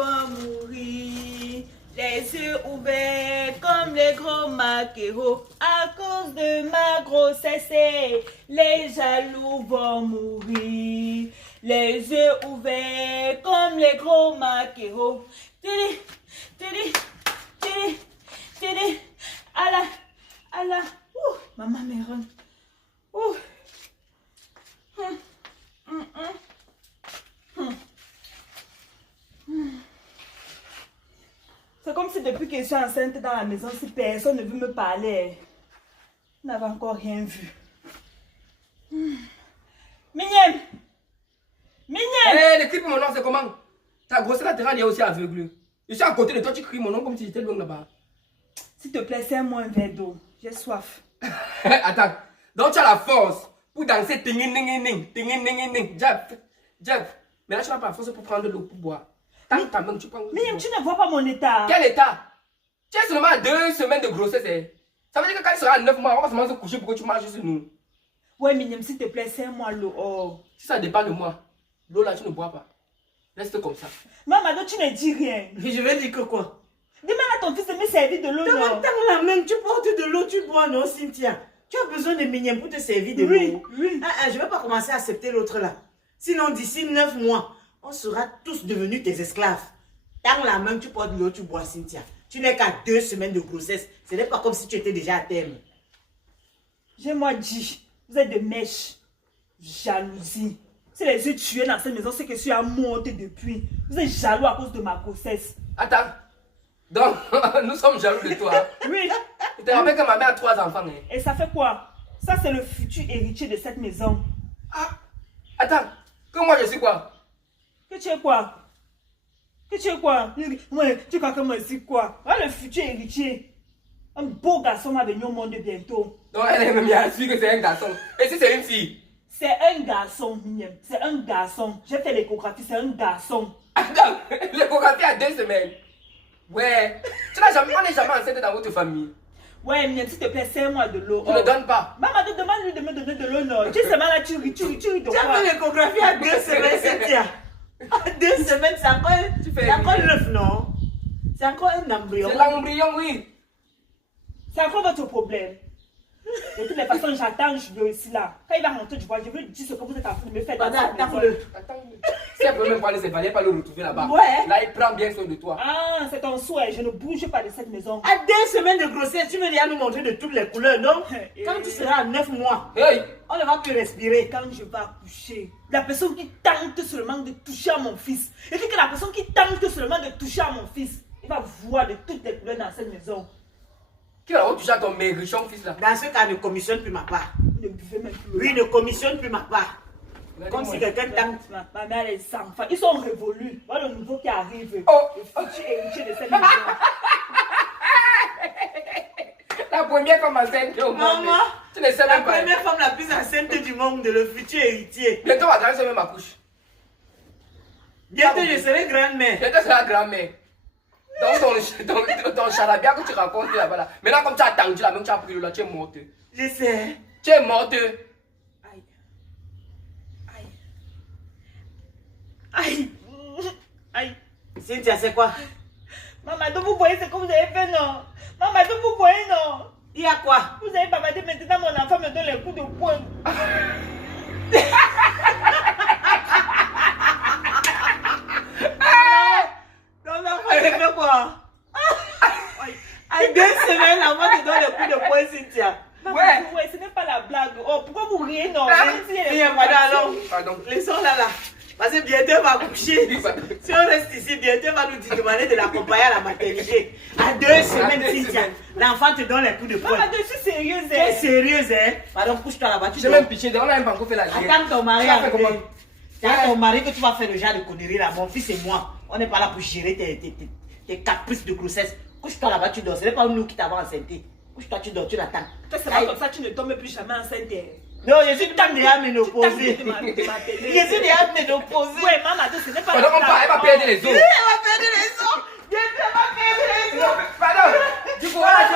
vont mourir. Les yeux ouverts comme les gros maquereaux. À cause de ma grossesse, les jaloux vont mourir. Les yeux ouverts comme les gros maquereaux. Télé, télé, télé, télé. Allah, Allah. Ouh, maman Méron. Ouh. C'est comme si depuis que je suis enceinte dans la maison, si personne ne veut me parler, je n'avais encore rien vu. Mignonne! Mignonne! Hé, le cri pour mon nom, c'est comment? Ta grossesse latérale est aussi aveugle. Je suis à côté de toi, tu cries mon nom comme si j'étais loin là-bas. S'il te plaît, serre-moi un verre d'eau. J'ai soif. Attends, donc tu as la force pour danser ting-ning-ning-ning, ting-ning-ning-ning, jab, jab. Mais là, tu n'as pas la force pour prendre de l'eau pour boire. Tant ta main, tu prends. Mignonne, tu ne vois pas mon état. Quel état? Tu es seulement à 2 semaines de grossesse. Eh. Ça veut dire que quand il sera à 9 mois, on va seulement se coucher pour que tu marches sur nous. Ouais, Mignonne, s'il te plaît, serre-moi l'eau. Oh. Si ça dépend de moi, l'eau là, tu ne bois pas. Reste comme ça. Maman, tu ne dis rien. Mais je vais dire que quoi? Demande à ton fils de me servir de l'eau. Dans la main, tu portes de l'eau, tu bois, non, Cynthia? Tu as besoin de Mignonne pour te servir de l'eau. Oui. Je ne vais pas commencer à accepter l'autre là. Sinon, d'ici 9 mois, on sera tous devenus tes esclaves. Dans la main, tu portes de l'eau, tu bois, Cynthia. Tu n'es qu'à 2 semaines de grossesse. Ce n'est pas comme si tu étais déjà à terme. J'ai moi dit, vous êtes de mèches. Jalousie. Si les yeux tués dans cette maison, c'est que je suis à monter depuis. Vous êtes jaloux à cause de ma grossesse. Attends. Donc, nous sommes jaloux de toi. Oui. Je te rappelle que ma mère a 3 enfants. Hein. Et ça fait quoi? Ça, c'est le futur héritier de cette maison. Ah. Attends. Que moi, je suis quoi? Que tu es quoi? Que tu es quoi? Ouais, tu crois que moi, je suis quoi? Ah, le futur héritier. Un beau garçon va venir au monde bientôt. Donc, elle est même bien sûre que c'est un garçon. Et si c'est une fille? C'est un garçon, Mignonne. C'est un garçon. J'ai fait l'échographie, c'est un garçon. Attends, l'échographie à 2 semaines. Ouais. Tu n'as jamais, on n'est jamais enceinte dans votre famille. Ouais, Mignonne, s'il te plaît, serre-moi de l'eau. Tu ne donnes pas. Maman, demande-lui de me donner de l'eau, non. Tu sais, là, tu ris de Tu as quoi? fait l'échographie à 2 semaines, Cynthia. À 2 semaines, c'est encore l'œuf, non? C'est encore un embryon. C'est l'embryon, oui. C'est encore votre problème. De toutes les façons, j'attends Julio ici là. Quand il va rentrer, je vais lui dire ce que vous êtes en train de me faire dans cette maison. Attends-le. Si elle peut même prendre ses valiers, pas le retrouver là-bas. Ouais. Là, il prend bien soin de toi. Ah, c'est ton souhait. Je ne bouge pas de cette maison. À 2 semaines de grossesse, tu veux déjà nous montrer de toutes les couleurs, non? Quand tu seras à 9 mois, Hey. on ne va plus respirer. Quand je vais accoucher, la personne qui tente seulement de toucher à mon fils, et dit que la personne qui tente seulement de toucher à mon fils, il va voir de toutes les couleurs dans cette maison. Qui va toucher à ton maigrichon fils là? Dans ce cas, ne commissionne plus ma part. Ne buvez même plus. Oui, ne commissionne plus ma part. Comme si quelqu'un tente. Ma mère, les enfants, ils sont révolus. Voilà le nouveau qui arrive. Oh. Le futur héritier de cette maison. La première femme enceinte au monde. Maman, Tu ne sais la même pas. première femme la plus enceinte du monde, le futur héritier. Bientôt, ma grand-mère même accouche. Bientôt, je serai grand-mère. Bientôt, c'est la grand-mère. Donc, ton charabia que tu racontes là-bas là. Maintenant, comme tu as attendu là, même tu as pris le là, tu es morte. Je sais. Tu es morte. Aïe. Aïe. Aïe. Aïe. Cynthia, c'est quoi? Maman, donc vous voyez ce que vous avez fait, non? Maman, donc vous voyez, non? Il y a quoi? Vous avez bavardé maintenant, mon enfant me donne les coups de poing. Ton enfant, il fait quoi? À 2 semaines, l'enfant te donne le coup de poing, Cynthia. Ouais, ce n'est pas la blague. Oh, pourquoi vous riez, non? Pardon. Laissons là. Parce que bientôt elle va coucher. Si on reste ici, bientôt elle va nous demander de l'accompagner à la maternité. À 2 semaines, Cynthia, l'enfant te donne les coups de poing. Maman, je suis sérieuse, Tu es sérieuse, hein? Pardon, couche-toi là-bas. J'ai même pitié, on a même pas encore fait la guerre. Attends ton mari. Tu as fait comment? C'est à ton mari que tu vas faire le genre de conneries là. Mon fils et moi, on n'est pas là pour gérer tes caprices de grossesse. Couche-toi là-bas, tu dors. Ce n'est pas nous qui t'avons enceinte. Couche-toi, tu dors, tu l'attends. Toi, c'est pas comme ça, tu ne tombes plus jamais enceinte. Non, je suis déjà ménopausée. Je suis déjà ménopausée. Ouais, maman, ce n'est pas Pardon, elle va perdre les os. Elle va perdre les os. Elle va perdre les os. Pardon. Du courage.